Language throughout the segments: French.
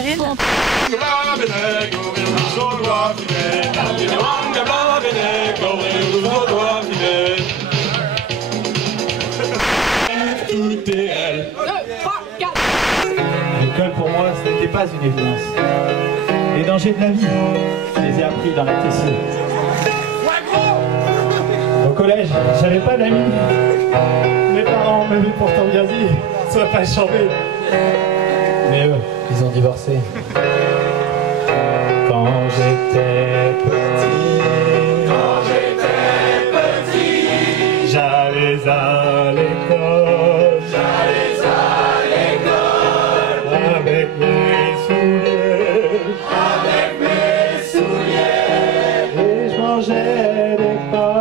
Cyril. L'école pour moi, ce n'était pas une évidence. Les dangers de la vie, je les ai appris dans la caissier. Au collège, j'avais pas d'amis. Mes parents m'avaient pourtant bien dit, sois pas chambé. Mais eux, ils ont divorcé. Quand j'étais petit, j'allais à l'école. Avec mes souliers, et je mangeais des pommes.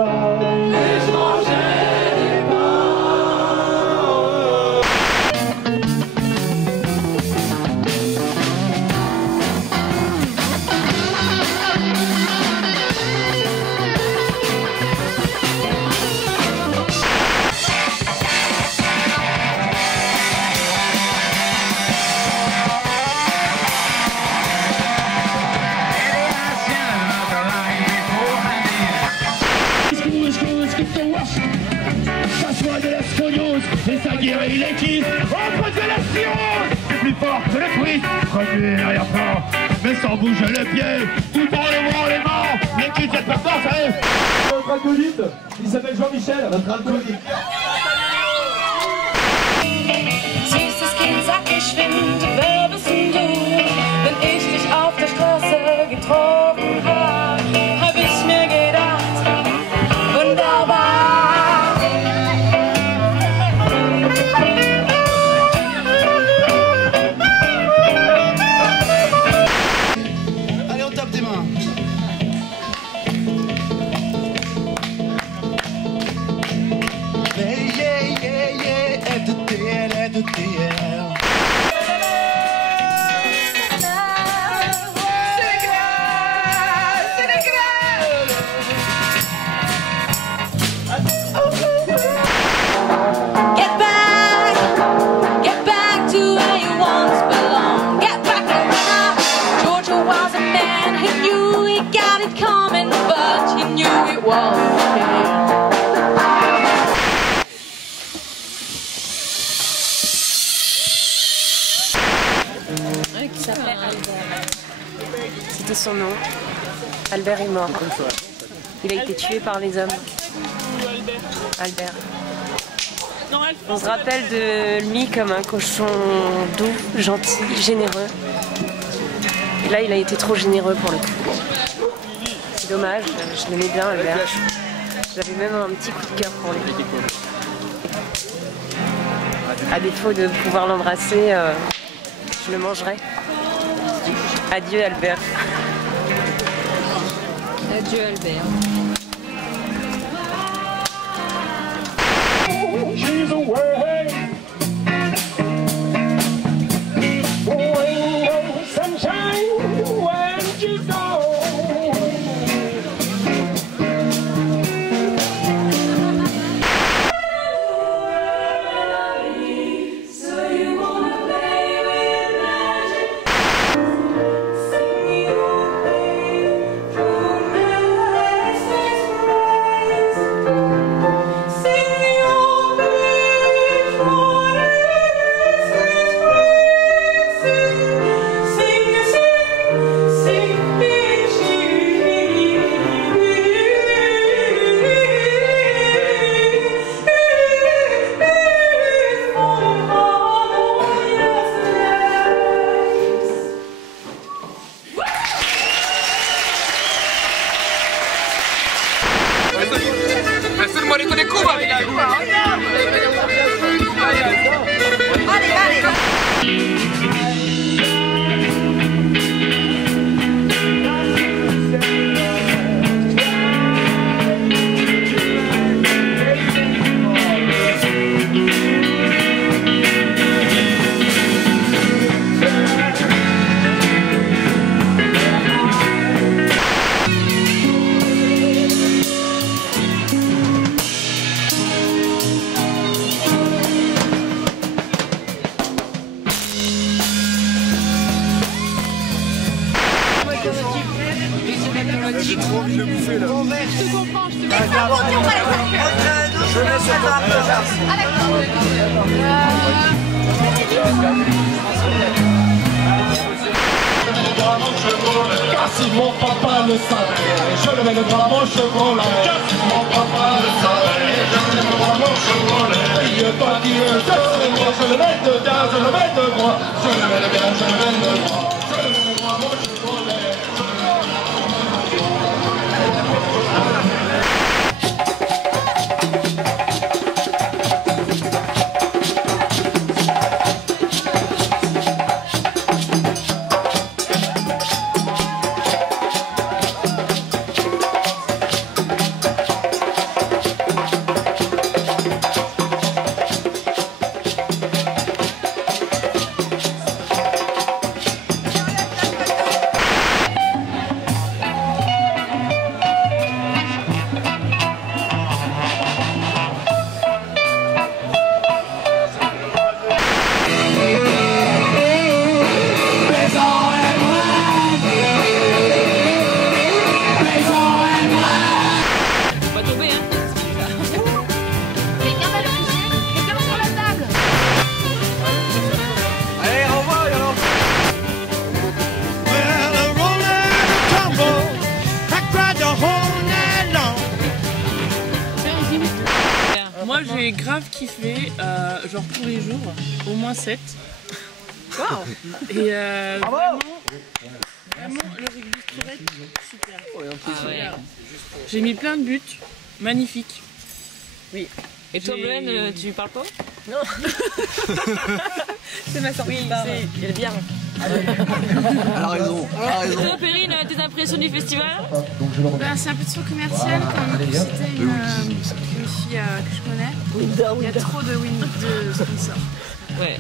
De la scoliose, et ça guérit les kisses. On pose de la cirrhose, c'est plus fort que le twist. Remuer l'arrière-plan, mais sans bouger le pied, tout en levant les mains. Les kisses, cette performance arrive. Notre alcoolite, il s'appelle Jean-Michel, notre alcoolite. Süßes Kind, sag geschwind, wer bist denn du? Wenn ich dich auf der Straße getroffen hab, hab ich mir gedacht, wunderbar. Allez, on tape des mains. Yeah, yeah, yeah, FDTL, FDTL. Get back to where you once belonged. Get back now. Georgia was a man who knew he got it coming, but he knew it wasn't fair. Qui s'appelait Albert. C'était son nom. Albert est mort. Il a été tué par les hommes. Albert. On se rappelle de lui comme un cochon doux, gentil, généreux. Et là, il a été trop généreux pour le coup. C'est dommage, je l'aimais bien, Albert. J'avais même un petit coup de cœur pour lui. À défaut de pouvoir l'embrasser, je le mangerai. Adieu, Albert. Adieu Albert. She's away. Oh, ain't no sunshine when she's gone. So you wanna play with magic? Sing your way from endless experience. Sing your way trop envie de le bouffer là. Je te comprends, je te comprends. Je mets sur ton appel. Ah d'accord. Car si mon papa le savait, je le mets le bras à mon chevrolin. Car si mon papa le savait, je le mets le bras à mon chevrolin. Il est pas dit je le mets de bien, je le mets de droit. Je le mets de bien, je le mets de droit. Je le mets le bras à mon chevrolin. Moi j'ai grave kiffé, genre tous les jours, au moins 7. Wow. Et vraiment, le rugby tourette, super. Super. J'ai mis plein de buts, magnifique. Oui. Et toi Blaine, tu parles pas? Non. C'est ma sortie. Oui, elle est bien. Elle a raison, elle a raison. Toi Perrine, tes impressions du festival? C'est un peu trop commercial, comme c'était une fille que je connais. Il y a trop de sponsors. Ouais.